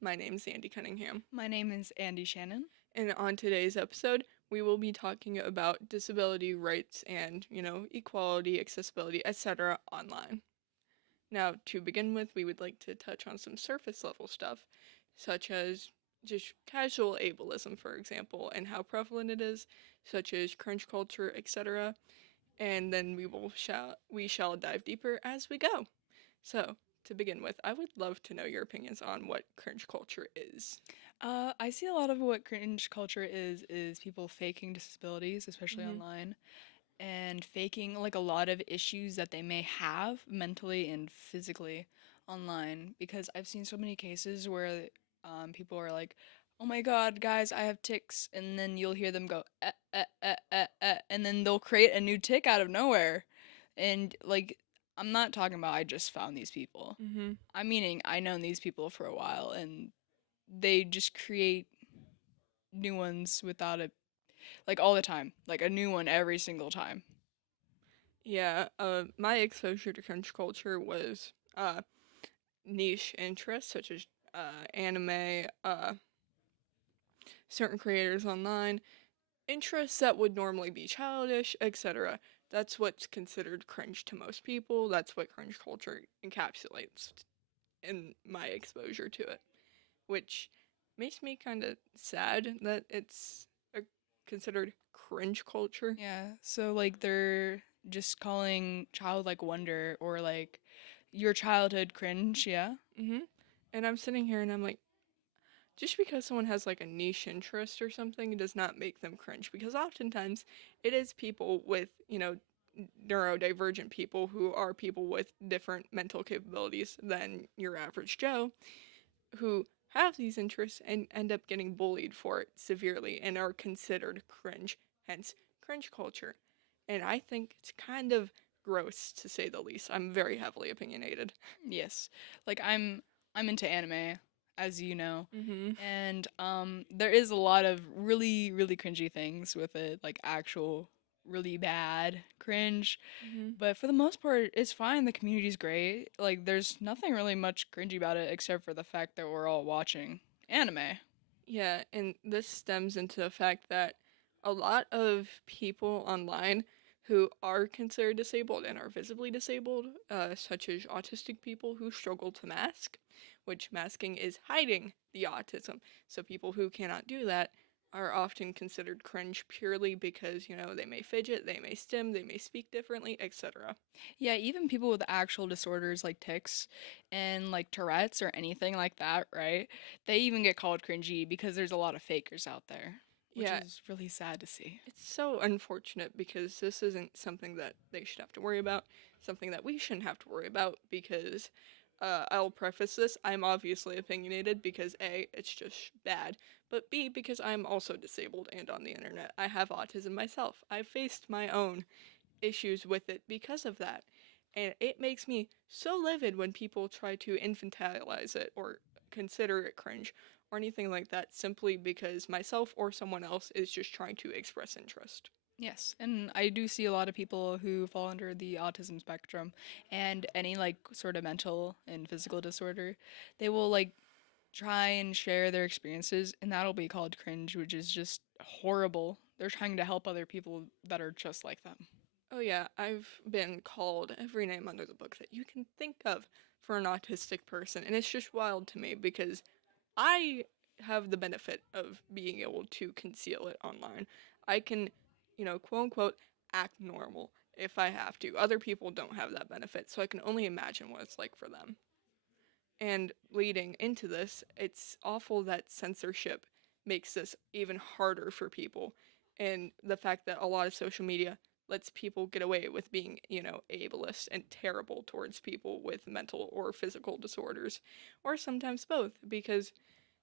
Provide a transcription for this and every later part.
My name's Andy Cunningham. My name is Andy Shannon. And on today's episode, we will be talking about disability rights and, equality, accessibility, etc. online. Now, to begin with, we would like to touch on some surface level stuff, such as just casual ableism, for example, and how prevalent it is, such as cringe culture, etc. And then we shall dive deeper as we go. So, to begin with, I would love to know your opinions on what cringe culture is. I see a lot of what cringe culture is people faking disabilities, especially Mhm. online, and faking like a lot of issues that they may have mentally and physically online. Because I've seen so many cases where people are like, "Oh my God, guys, I have tics," and then you'll hear them go, and then they'll create a new tick out of nowhere, and like. I'm not talking about I just found these people. Mhm. I'm meaning I known these people for a while and they just create new ones without it, like all the time, like a new one every single time. Yeah, my exposure to cringe culture was niche interests such as anime, certain creators online, interests that would normally be childish, etc. That's what's considered cringe to most people. That's what cringe culture encapsulates in my exposure to it, which makes me kind of sad that it's a, considered cringe culture. Yeah, so like they're just calling childlike wonder or like your childhood cringe, yeah. hmm And I'm sitting here and I'm like, just because someone has like a niche interest or something does not make them cringe, because oftentimes it is people with, neurodivergent people who are people with different mental capabilities than your average Joe who have these interests and end up getting bullied for it severely and are considered cringe, hence cringe culture. And I think it's kind of gross to say the least. I'm very heavily opinionated. Yes. Like I'm into anime, as you know. Mhm. And there is a lot of really cringy things with it, like actual really bad cringe. Mhm. But for the most part, it's fine. The community's great. Like there's nothing really much cringy about it except for the fact that we're all watching anime. Yeah, and this stems into the fact that a lot of people online who are considered disabled and are visibly disabled, such as autistic people who struggle to mask, which masking is hiding the autism. So people who cannot do that are often considered cringe purely because, they may fidget, they may stim, they may speak differently, etc. Yeah, even people with actual disorders like tics and like Tourette's or anything like that, right? They even get called cringy because there's a lot of fakers out there, which Yeah, is really sad to see. it's so unfortunate because this isn't something that they should have to worry about, something that we shouldn't have to worry about because I'll preface this, I'm obviously opinionated because A, it's just bad, but B, because I'm also disabled and on the internet. I have autism myself. I've faced my own issues with it because of that. And it makes me so livid when people try to infantilize it or consider it cringe or anything like that simply because myself or someone else is just trying to express interest. Yes, and I do see a lot of people who fall under the autism spectrum and any like sort of mental and physical disorder. They will like try and share their experiences, and that'll be called cringe, which is just horrible. They're trying to help other people that are just like them. Oh, yeah, I've been called every name under the book that you can think of for an autistic person, and it's just wild to me because I have the benefit of being able to conceal it online. I can, quote unquote, act normal if I have to. Other people don't have that benefit, so I can only imagine what it's like for them. And leading into this, it's awful that censorship makes this even harder for people. And the fact that a lot of social media lets people get away with being, ableist and terrible towards people with mental or physical disorders, or sometimes both, because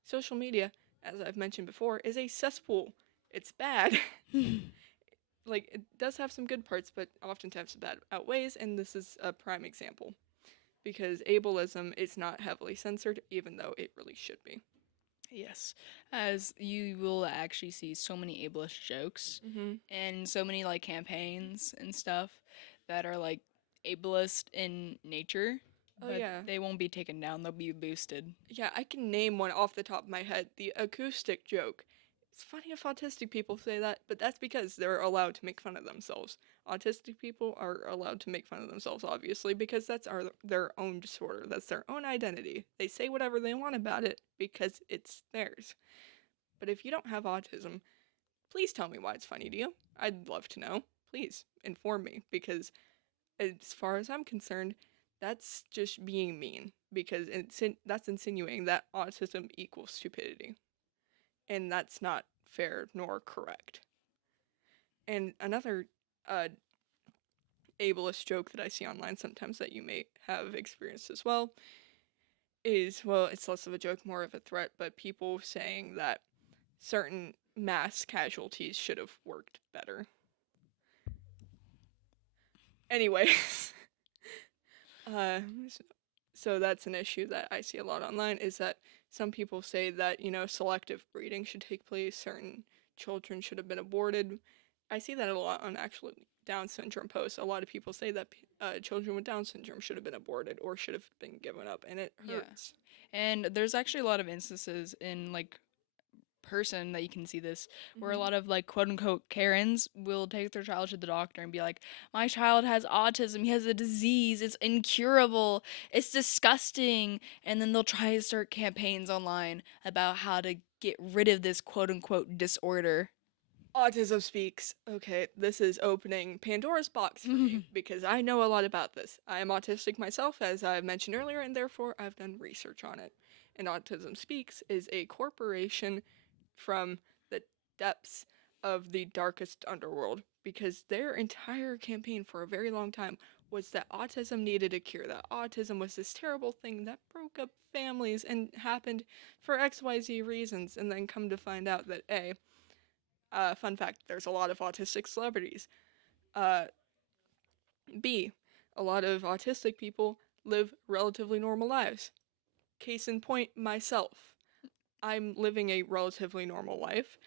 social media, as I've mentioned before, is a cesspool. It's bad. Like, it does have some good parts, but oftentimes the bad outweighs, and this is a prime example because ableism is not heavily censored, even though it really should be. Yes, as you will actually see so many ableist jokes hmm and so many like campaigns and stuff that are like ableist in nature. Oh but yeah. they won't be taken down, they'll be boosted. Yeah, I can name one off the top of my head. The acoustic joke. It's funny if autistic people say that, but that's because they're allowed to make fun of themselves. Autistic people are allowed to make fun of themselves, obviously, because that's their own disorder. That's their own identity. They say whatever they want about it because it's theirs. But if you don't have autism, please tell me why it's funny to you. I'd love to know. Please inform me because, as far as I'm concerned, that's just being mean because that's insinuating that autism equals stupidity, and that's not fair nor correct. And another uh, ableist joke that I see online sometimes that you may have experienced as well is, well, it's less of a joke, more of a threat, but people saying that certain mass casualties should have worked better. Anyways, uh, so that's an issue that I see a lot online is that some people say that, selective breeding should take place, certain children should have been aborted. I see that a lot on actually Down syndrome posts. A lot of people say that children with Down syndrome should have been aborted or should have been given up, and it Yeah. hurts. And there's actually a lot of instances in like person that you can see this where a Mm-hmm. lot of like quote unquote Karens will take their child to the doctor and be like, my child has autism, he has a disease, it's incurable, it's disgusting, and then they'll try to start campaigns online about how to get rid of this quote unquote disorder. Autism Speaks. Okay, this is opening Pandora's box for me because I know a lot about this. I am autistic myself, as I mentioned earlier, and therefore I've done research on it. And Autism Speaks is a corporation from the depths of the darkest underworld because their entire campaign for a very long time was that autism needed a cure, that autism was this terrible thing that broke up families and happened for XYZ reasons, and then come to find out that fun fact, there's a lot of autistic celebrities. Uh, B, a lot of autistic people live relatively normal lives. Case in point, myself. I'm living a relatively normal life.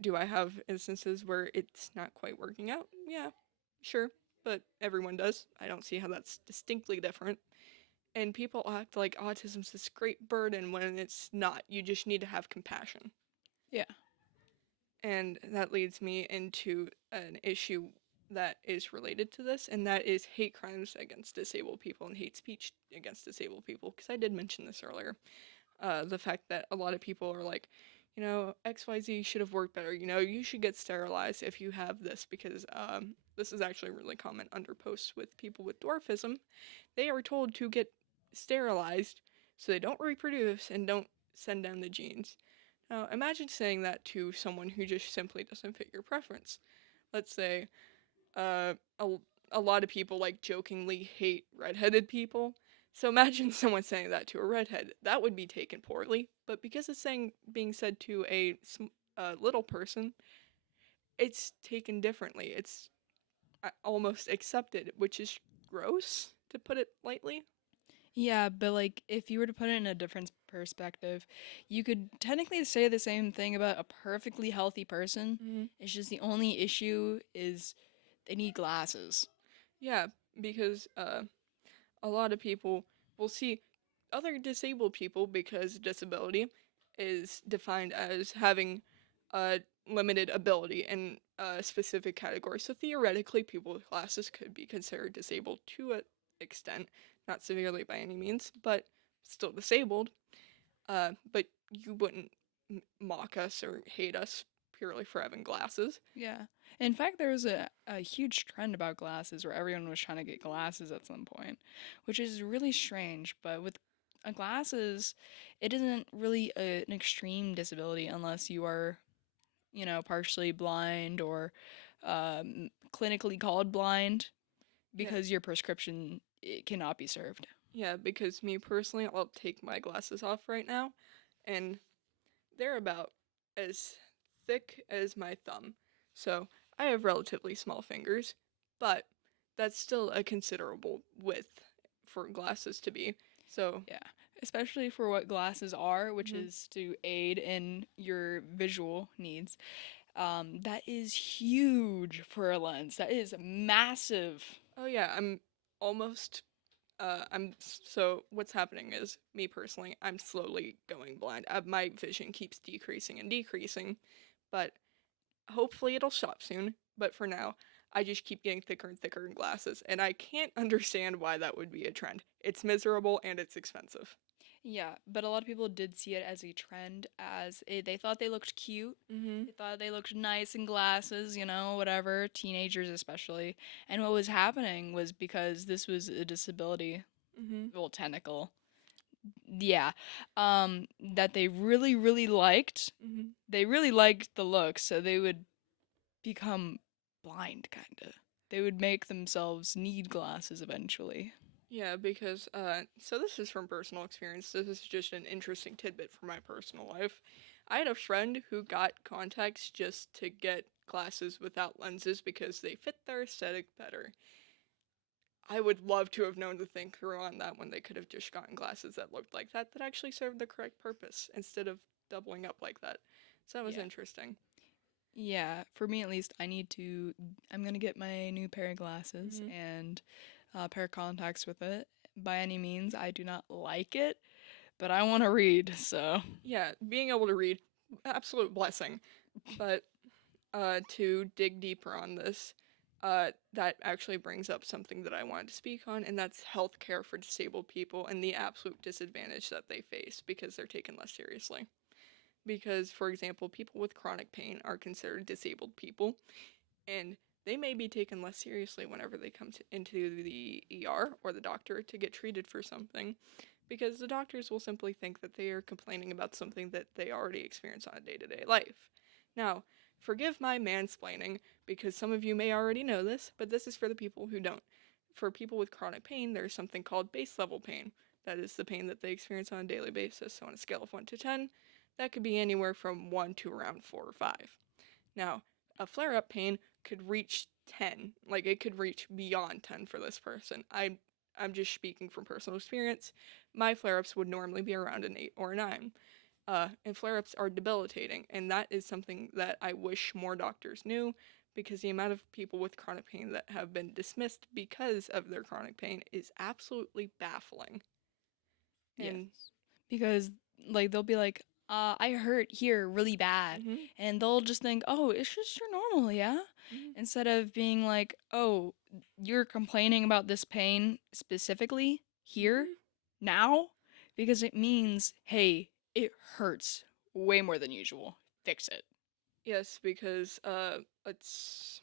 Do I have instances where it's not quite working out? Yeah, sure, but everyone does. I don't see how that's distinctly different. And people act like autism's this great burden when it's not. You just need to have compassion. Yeah. And that leads me into an issue that is related to this, and that is hate crimes against disabled people and hate speech against disabled people. Because I did mention this earlier. The fact that a lot of people are like, XYZ should have worked better. You should get sterilized if you have this, because this is actually really common under posts with people with dwarfism. They are told to get sterilized so they don't reproduce and don't send down the genes. Now, imagine saying that to someone who just simply doesn't fit your preference. Let's say uh, a, a lot of people like jokingly hate redheaded people. So imagine someone saying that to a redhead. That would be taken poorly, but because it's being said to a little person, it's taken differently. It's almost accepted, which is gross, to put it lightly. Yeah, but like if you were to put it in a different perspective, you could technically say the same thing about a perfectly healthy person. Mm-hmm. It's just the only issue is they need glasses. Yeah, because a lot of people will see other disabled people because disability is defined as having a limited ability in a specific category. So theoretically, people with glasses could be considered disabled to an extent, not severely by any means, but still disabled. But you wouldn't mock us or hate us purely for having glasses. Yeah. In fact, there was a huge trend about glasses where everyone was trying to get glasses at some point, which is really strange. But with glasses, it isn't really an extreme disability unless you are, partially blind or clinically called blind Yeah, because your prescription it cannot be served. yeah, because me personally, I'll take my glasses off right now, and they're about as thick as my thumb. So I have relatively small fingers, but that's still a considerable width for glasses to be. So, Yeah, especially for what glasses are, which mhm. is to aid in your visual needs. That is huge for a lens. That is massive. Oh yeah, I'm almost So what's happening is, me personally, I'm slowly going blind. My vision keeps decreasing and decreasing, but hopefully it'll stop soon. But for now, I just keep getting thicker and thicker in glasses, and I can't understand why that would be a trend. It's miserable and it's expensive. Yeah, but a lot of people did see it as a trend, as they thought they looked cute. Mhm. They thought they looked nice in glasses, whatever, teenagers especially. And what was happening was because this was a disability, Mhm. well, technical, yeah, that they really, really liked. Mhm. They really liked the look, so they would become blind, kinda. They would make themselves need glasses eventually. Yeah, because so this is from personal experience. This is just an interesting tidbit from my personal life. I had a friend who got contacts just to get glasses without lenses because they fit their aesthetic better. I would love to have known to think through on that when they could have just gotten glasses that looked like that actually served the correct purpose instead of doubling up like that. So that was Yeah. interesting. Yeah, for me at least, I'm gonna get my new pair of glasses Hmm. and a pair of contacts with it. By any means, I do not like it, but I want to read, so. Yeah, being able to read, absolute blessing. But to dig deeper on this, that actually brings up something that I wanted to speak on, and that's healthcare for disabled people and the absolute disadvantage that they face because they're taken less seriously. Because, for example, people with chronic pain are considered disabled people, and they may be taken less seriously whenever they come into the ER or the doctor to get treated for something, because the doctors will simply think that they are complaining about something that they already experience on a day to day life. Now, forgive my mansplaining, because some of you may already know this, but this is for the people who don't. For people with chronic pain, there's something called base level pain. That is the pain that they experience on a daily basis. So, on a scale of 1 to 10, that could be anywhere from 1 to around 4 or 5. Now, a flare up pain could reach 10. Like, it could reach beyond 10 for this person. I'm just speaking from personal experience. My flare ups would normally be around an 8 or a 9. And flare ups are debilitating, and that is something that I wish more doctors knew, because the amount of people with chronic pain that have been dismissed because of their chronic pain is absolutely baffling. Yes. And, Because, like, they'll be like, I hurt here really bad. mm-hmm, And they'll just think, oh, it's just your normal, yeah? mm-hmm, Instead of being like, oh, you're complaining about this pain specifically here, mm-hmm. now? Because it means, hey, it hurts way more than usual. Fix it. Yes, because let's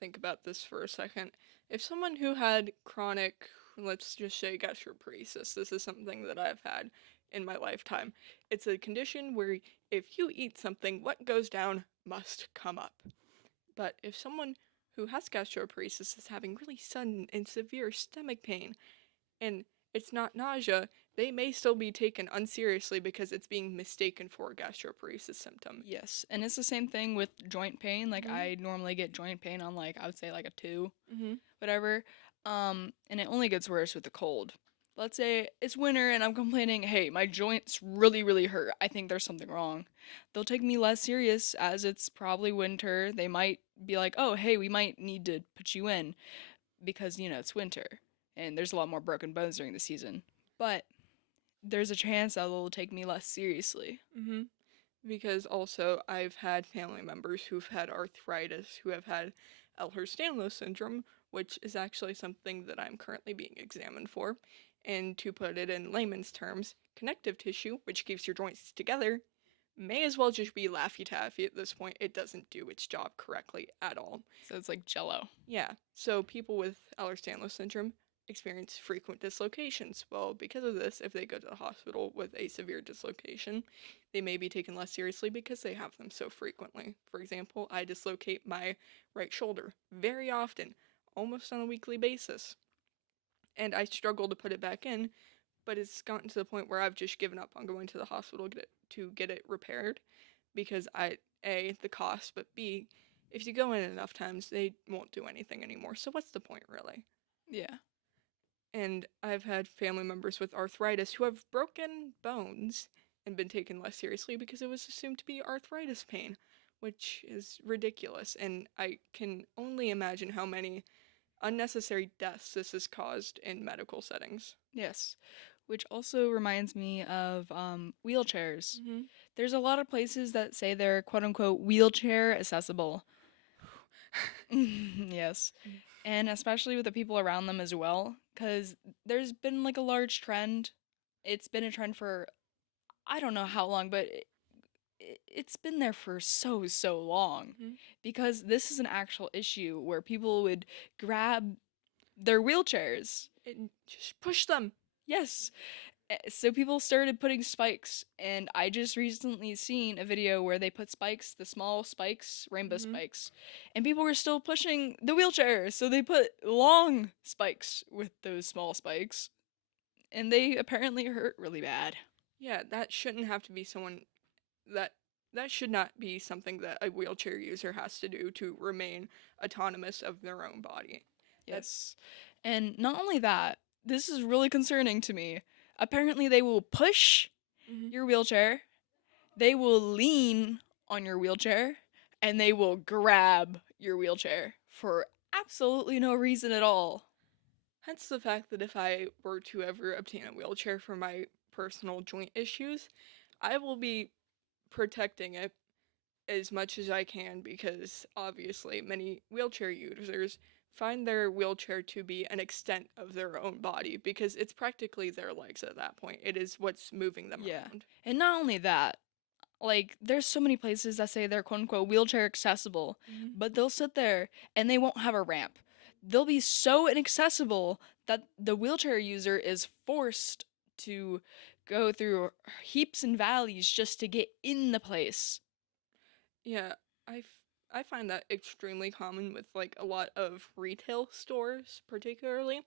think about this for a second. If someone who had chronic, let's just say gastroparesis, this is something that I've had in my lifetime. It's a condition where if you eat something, what goes down must come up. But if someone who has gastroparesis is having really sudden and severe stomach pain, and it's not nausea, they may still be taken unseriously because it's being mistaken for a gastroparesis symptom. Yes. And it's the same thing with joint pain. Like, Mhm. I normally get joint pain on, like, I would say, like, a 2, Mhm. whatever. And it only gets worse with the cold. Let's say it's winter and I'm complaining, hey, my joints really, really hurt. I think there's something wrong. They'll take me less serious as it's probably winter. They might be like, oh, hey, we might need to put you in because, it's winter and there's a lot more broken bones during the season. But there's a chance that they'll take me less seriously. Mhm. Because also I've had family members who've had arthritis, who have had Ehlers-Danlos syndrome, which is actually something that I'm currently being examined for. And to put it in layman's terms, connective tissue, which keeps your joints together, may as well just be Laffy Taffy at this point. It doesn't do its job correctly at all. So it's like jello. Yeah, so people with Ehlers-Danlos syndrome experience frequent dislocations. Well, because of this, if they go to the hospital with a severe dislocation, they may be taken less seriously because they have them so frequently. For example, I dislocate my right shoulder very often, almost on a weekly basis, and I struggle to put it back in, but it's gotten to the point where I've just given up on going to the hospital to get it repaired, because the cost, but B, if you go in enough times, they won't do anything anymore. So what's the point, really? Yeah. And I've had family members with arthritis who have broken bones and been taken less seriously because it was assumed to be arthritis pain, which is ridiculous. And I can only imagine how many unnecessary deaths this has caused in medical settings. Yes. Which also reminds me of wheelchairs. Hmm. There's a lot of places that say they're quote unquote wheelchair accessible. Yes. And especially with the people around them as well, because there's been like a large trend. It's been a trend for I don't know how long, but it's been there for so long. Hmm. Because this is an actual issue where people would grab their wheelchairs. And just push them. Yes. So people started putting spikes, and I just recently seen a video where they put spikes, the small spikes, rainbow Hmm. spikes, and people were still pushing the wheelchair. So they put long spikes with those small spikes, and they apparently hurt really bad. Yeah, that shouldn't have to be someone that that should not be something that a wheelchair user has to do to remain autonomous of their own body. That's Yes. And not only that, this is really concerning to me. Apparently, they will push mhm. your wheelchair, they will lean on your wheelchair, and they will grab your wheelchair for absolutely no reason at all. Hence the fact that if I were to ever obtain a wheelchair for my personal joint issues, I will be protecting it as much as I can because obviously many wheelchair users find their wheelchair to be an extent of their own body because it's practically their legs at that point. It is what's moving them Yeah. around. And not only that, like, there's so many places that say they're quote unquote wheelchair accessible, Hmm. but they'll sit there and they won't have a ramp. They'll be so inaccessible that the wheelchair user is forced to go through heaps and valleys just to get in the place. Yeah, I find that extremely common with like a lot of retail stores, particularly,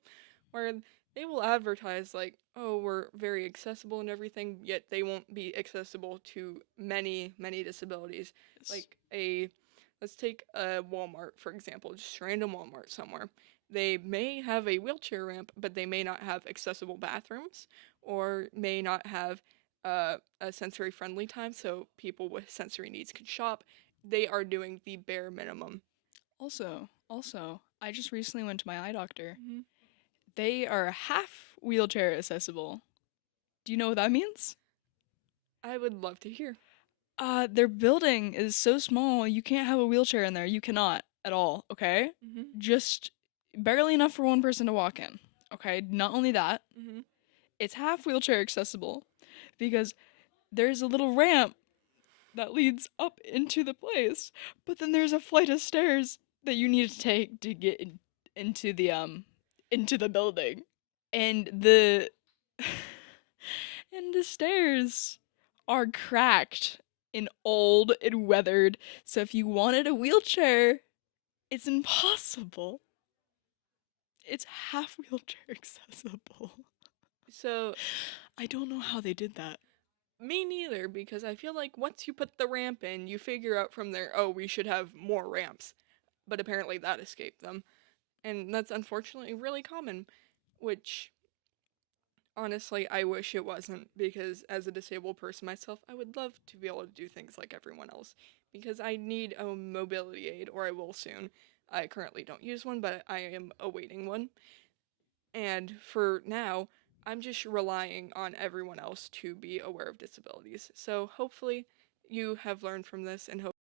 where they will advertise like, "Oh, we're very accessible and everything," yet they won't be accessible to many disabilities. Yes. Like let's take a Walmart for example, just a random Walmart somewhere. They may have a wheelchair ramp, but they may not have accessible bathrooms, or may not have a sensory friendly time so people with sensory needs can shop. They are doing the bare minimum. Also, I just recently went to my eye doctor. Hmm. They are half wheelchair accessible. Do you know what that means? I would love to hear. Their building is so small, you can't have a wheelchair in there. You cannot at all, okay? Hmm. Just barely enough for one person to walk in. Okay? Not only that, Hmm. it's half wheelchair accessible because there's a little ramp that leads up into the place, but then there's a flight of stairs that you need to take to get into the building. And the and the stairs are cracked and old and weathered. So if you wanted a wheelchair, it's impossible. It's half wheelchair accessible. So, I don't know how they did that. me neither, because I feel like once you put the ramp in, you figure out from there, oh, we should have more ramps. But apparently that escaped them. And that's unfortunately really common, which honestly I wish it wasn't, because as a disabled person myself, I would love to be able to do things like everyone else. Because I need a mobility aid, or I will soon. I currently don't use one, but I am awaiting one. And for now, I'm just relying on everyone else to be aware of disabilities. So hopefully you have learned from this and hope